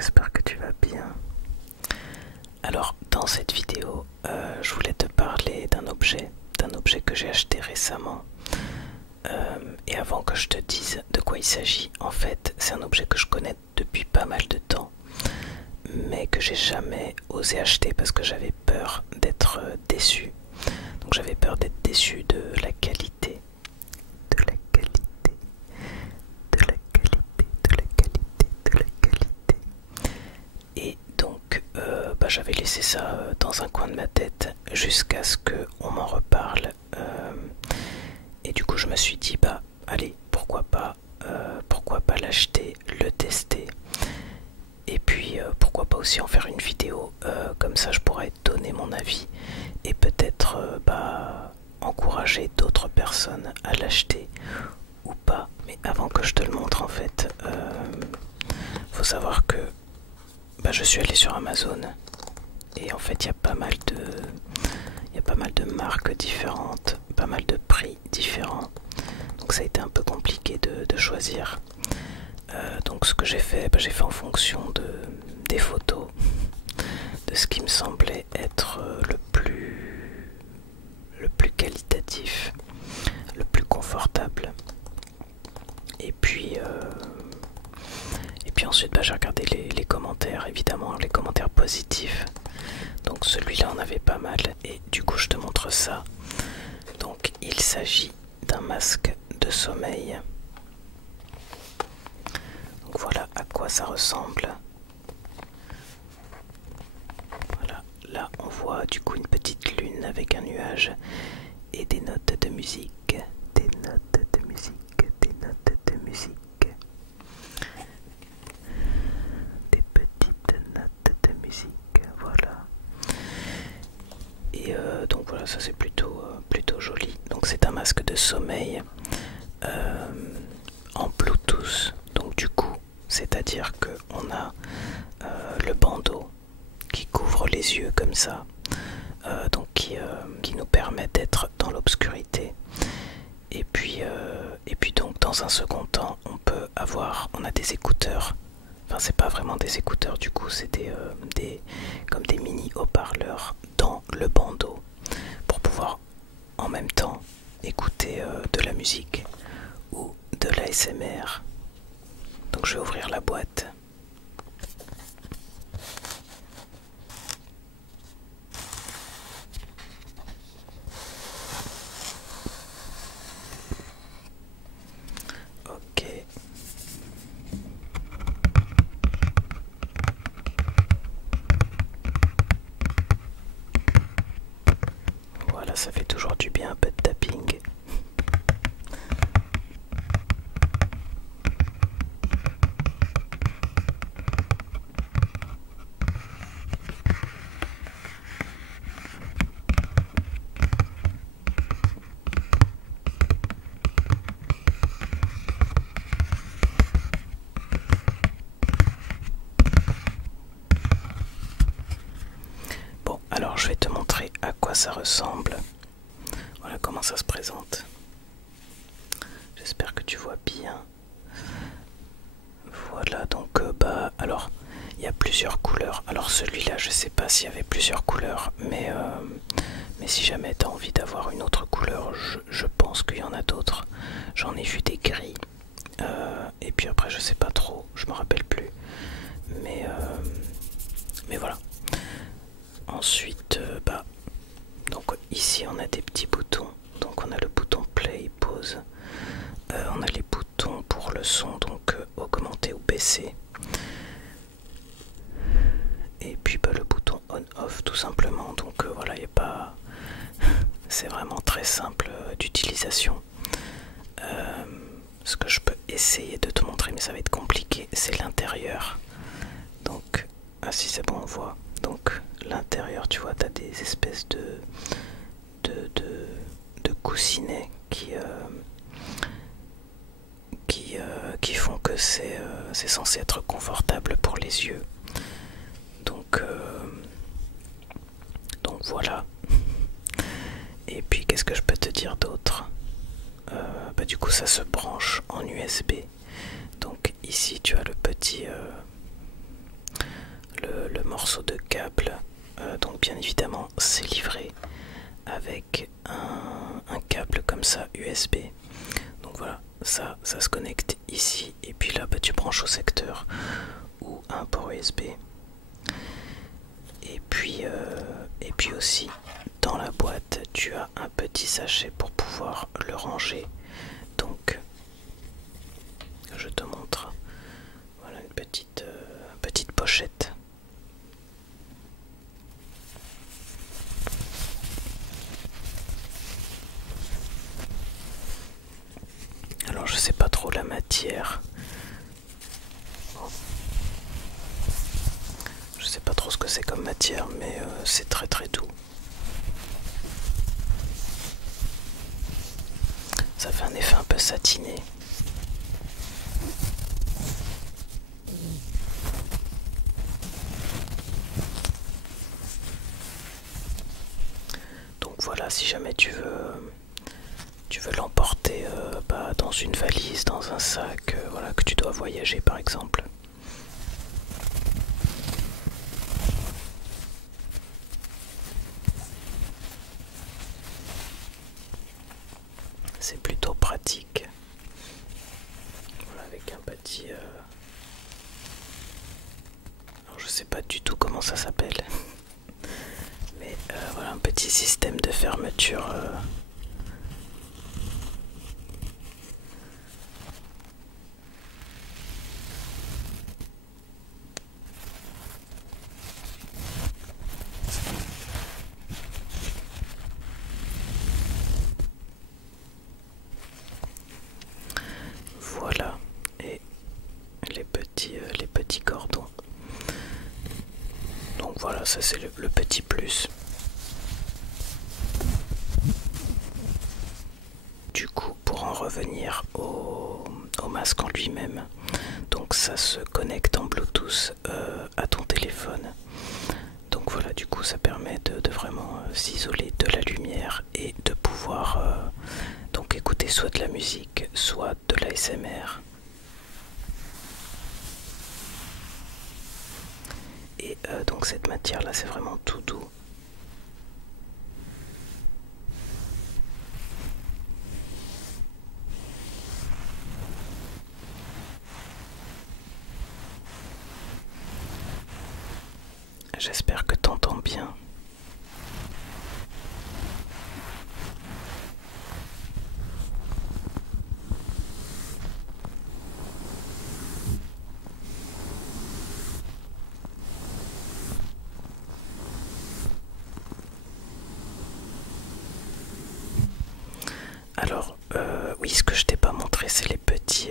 j'espère que tu vas bien. Alors, dans cette vidéo, je voulais te parler d'un objet que j'ai acheté récemment. Et avant que je te dise de quoi il s'agit, en fait, c'est un objet que je connais depuis pas mal de temps, mais que j'ai jamais osé acheter parce que j'avais peur d'être déçu. Donc j'avais peur d'être déçu de la qualité, de la qualité, de la qualité, de la qualité, de la qualité. Et donc j'avais laissé ça dans un coin de ma tête jusqu'à ce qu'on m'en reparle. Et du coup je me suis dit allez, pourquoi pas l'acheter, le tester. Et puis pourquoi pas aussi en faire une vidéo, comme ça je pourrais donner mon avis et peut-être encourager d'autres personnes à l'acheter ou pas. Mais avant que je te le montre, en fait, faut savoir que je suis allé sur Amazon et en fait il y a pas mal de marques différentes, pas mal de prix différents. Donc ça a été un peu compliqué de choisir. Donc ce que j'ai fait, j'ai fait en fonction des photos, de ce qui me semblait être le plus qualitatif, le plus confortable. Et puis ensuite j'ai regardé les commentaires, évidemment les commentaires positifs. Donc celui-là en avait pas mal et du coup je te montre ça. Donc il s'agit d'un masque de sommeil. Donc voilà à quoi ça ressemble. Voilà, là on voit du coup une petite lune avec un nuage et des notes de musique. Des notes de musique, des notes de musique. Des petites notes de musique, voilà. Et donc voilà, ça c'est plutôt joli. Donc c'est un masque de sommeil en Bluetooth. Donc du coup, c'est-à-dire qu'on a le bandeau qui couvre les yeux comme ça, donc qui nous permet d'être dans l'obscurité. Et puis donc dans un second temps, on a des écouteurs. Enfin, c'est pas vraiment des écouteurs, du coup, c'est comme des mini haut-parleurs dans le bandeau pour pouvoir en même temps écouter de la musique ou de l'ASMR. Donc je vais ouvrir la boîte. Ok. Voilà, ça fait toujours du bien, un peu de tapping. Bon, alors je vais te montrer à quoi ça ressemble. Voilà comment ça se présente. J'espère que tu vois bien. Voilà, donc alors il y a plusieurs couleurs. Alors celui-là, je sais pas s'il y avait plusieurs couleurs, mais si jamais tu as envie d'avoir une autre couleur, je pense qu'il y en a d'autres. J'en ai vu des gris. Et puis après, je sais pas trop, je me rappelle plus. Mais voilà. Ensuite, donc ici on a des petits boutons. Donc on a le bouton play, pause. On a les boutons pour le son, donc augmenter ou baisser. Et puis le bouton on-off tout simplement. Donc voilà, il n'y a pas. C'est vraiment très simple d'utilisation. Ce que je peux essayer de te montrer, mais ça va être compliqué, c'est l'intérieur. Donc, si c'est bon, on voit. Donc l'intérieur, tu vois, tu as des espèces de coussinets qui font que c'est censé être confortable pour les yeux. Donc voilà. Et puis qu'est-ce que je peux te dire d'autre? Du coup ça se branche en USB. Donc ici tu as le petit morceaux de câble. Donc bien évidemment c'est livré avec un câble comme ça USB. Donc voilà, ça se connecte ici et puis là tu branches au secteur ou un port USB. Et puis aussi dans la boîte tu as un petit sachet pour pouvoir le ranger. Donc je te montre, voilà une petite pochette. Alors je sais pas trop la matière. Je sais pas trop ce que c'est comme matière, mais c'est très très doux. Ça fait un effet un peu satiné. Donc voilà, si jamais tu veux l'emporter dans une valise, dans un sac, voilà, que tu dois voyager par exemple. C'est plutôt pratique. Voilà, avec un petit... Alors je sais pas du tout comment ça s'appelle. Mais voilà un petit système de fermeture. Voilà, et les petits cordons. Donc voilà, ça c'est le petit plus. Du coup, pour en revenir au masque en lui-même, donc ça se connecte en Bluetooth à ton téléphone. Donc voilà, du coup ça permet de vraiment s'isoler de la lumière et de pouvoir donc écouter soit de la musique, soit de l'ASMR. Et donc cette matière là c'est vraiment tout doux. J'espère que t'entends bien. Alors, oui, ce que je t'ai pas montré, c'est les petits,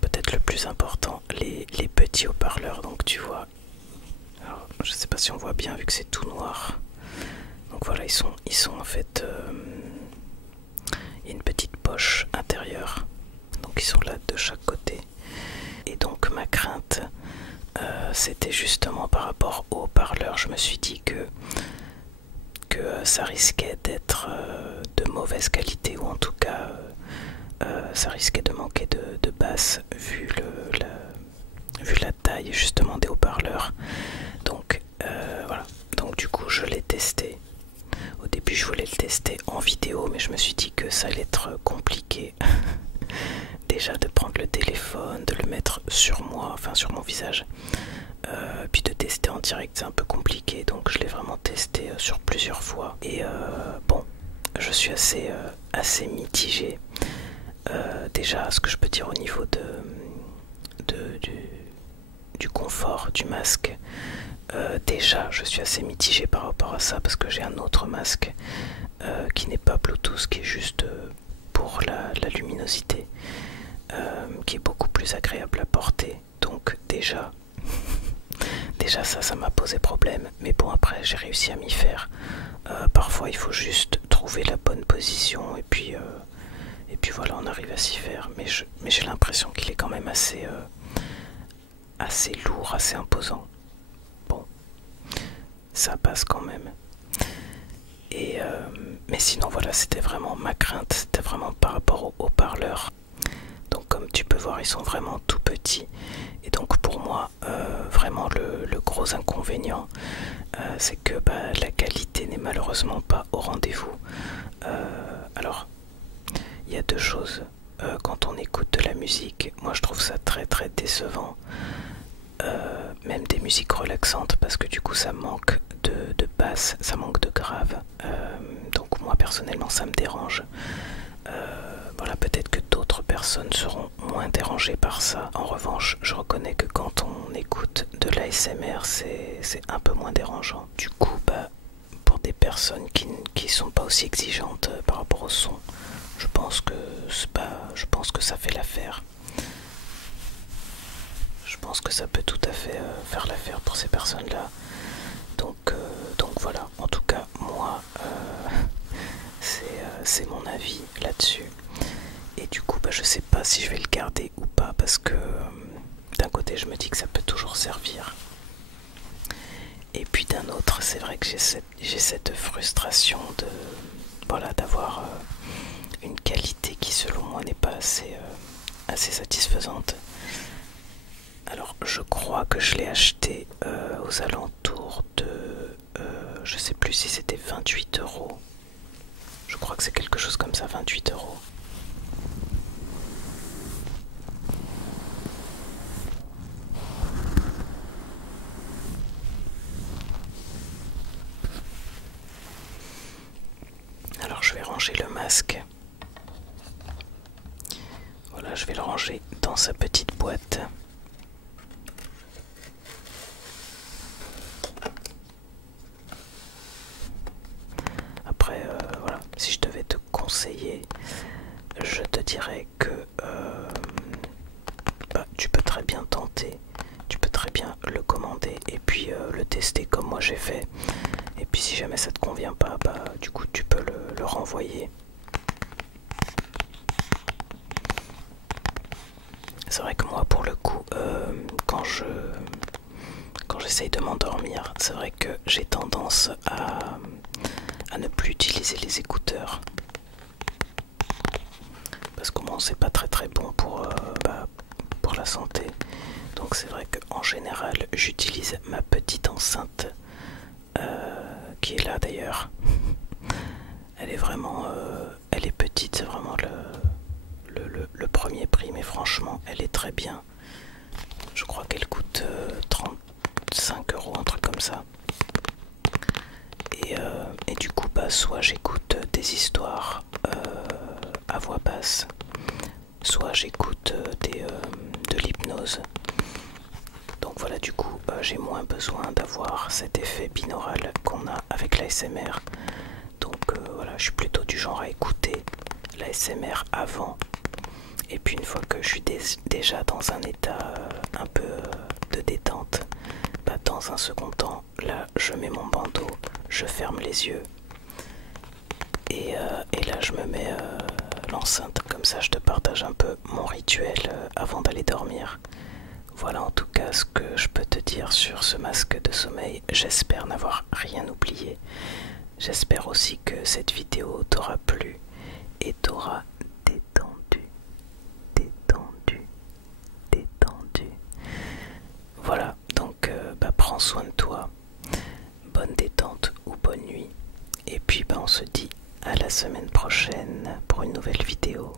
peut-être le plus important, les petits haut-parleurs. Donc tu vois, alors, je sais pas si on voit bien vu que c'est tout noir. Donc voilà, ils sont en fait, il y a une petite poche intérieure. Donc ils sont là de chaque côté. Et donc ma crainte, c'était justement par rapport aux haut-parleurs. Je me suis dit que ça risquait d'être de mauvaise qualité, ou en tout cas ça risquait de manquer de basse vu la taille justement des haut-parleurs. Donc voilà, donc du coup je l'ai testé. Au début je voulais le tester en vidéo, mais je me suis dit que ça allait être compliqué déjà de prendre le téléphone, de le mettre sur moi, enfin sur mon visage, puis de tester en direct, c'est un peu compliqué. Donc je l'ai vraiment testé sur plusieurs fois. Et bon, je suis assez mitigé. Déjà, ce que je peux dire au niveau du confort du masque, déjà je suis assez mitigé par rapport à ça, parce que j'ai un autre masque qui n'est pas Bluetooth, qui est juste pour la luminosité, qui est beaucoup plus agréable à porter. Donc déjà ça m'a posé problème, mais bon, après j'ai réussi à m'y faire. Parfois il faut juste trouver la bonne position, et puis voilà, on arrive à s'y faire. Mais j'ai l'impression qu'il est quand même assez lourd, assez imposant. Bon, ça passe quand même. Et mais sinon voilà, c'était vraiment ma crainte, c'était vraiment par rapport au haut-parleur. Donc tu peux voir, ils sont vraiment tout petits. Et donc pour moi, vraiment le gros inconvénient, c'est que la qualité n'est malheureusement pas au rendez-vous. Alors, il y a deux choses. Quand on écoute de la musique, moi je trouve ça très très décevant. Même des musiques relaxantes, parce que du coup ça manque de basse, ça manque de grave. Donc moi personnellement ça me dérange. Voilà, peut-être que d'autres personnes seront moins dérangées par ça. En revanche, je reconnais que quand on écoute de l'ASMR, c'est un peu moins dérangeant. Du coup, pour des personnes qui sont pas aussi exigeantes par rapport au son, je pense que ça fait l'affaire. Je pense que ça peut tout à fait faire l'affaire pour ces personnes-là. Donc voilà, en tout cas, moi, c'est mon avis là-dessus. Et du coup, je sais pas si je vais le garder ou pas, parce que d'un côté, je me dis que ça peut toujours servir. Et puis d'un autre, c'est vrai que j'ai cette frustration d'avoir une qualité qui, selon moi, n'est pas assez satisfaisante. Alors, je crois que je l'ai acheté aux alentours de... je sais plus si c'était 28 euros. Je crois que c'est quelque chose comme ça, 28 euros. Alors je vais ranger le masque. Voilà, je vais le ranger dans sa petite boîte. Après, voilà, si je devais te conseiller, je te dirais que tu peux très bien tenter, tu peux très bien le commander et puis le tester comme moi j'ai fait. Et puis si jamais ça te convient pas, du coup tu peux le renvoyer. C'est vrai que moi pour le coup, quand j'essaye de m'endormir, c'est vrai que j'ai tendance à ne plus utiliser les écouteurs. Parce qu'au moins c'est pas très très bon pour la santé. Donc c'est vrai qu'en général j'utilise ma petite enceinte qui est là d'ailleurs. Elle est vraiment elle est petite, c'est vraiment le premier prix, mais franchement elle est très bien. Je crois qu'elle coûte 35 euros, un truc comme ça. Et du coup soit j'écoute des histoires à voix basse, soit j'écoute de l'hypnose. Donc voilà, du coup j'ai moins besoin d'avoir cet effet binaural qu'on a avec l'ASMR. Donc voilà, je suis plutôt du genre à écouter l'ASMR avant. Et puis une fois que je suis déjà dans un état un peu de détente, dans un second temps, là je mets mon bandeau, je ferme les yeux. Et là je me mets l'enceinte, comme ça je te partage un peu mon rituel avant d'aller dormir. Voilà en tout cas ce que je peux te dire sur ce masque de sommeil. J'espère n'avoir rien oublié. J'espère aussi que cette vidéo t'aura plu et t'aura détendu. Voilà, donc prends soin de toi. Bonne détente ou bonne nuit. Et puis on se dit à la semaine prochaine pour une nouvelle vidéo.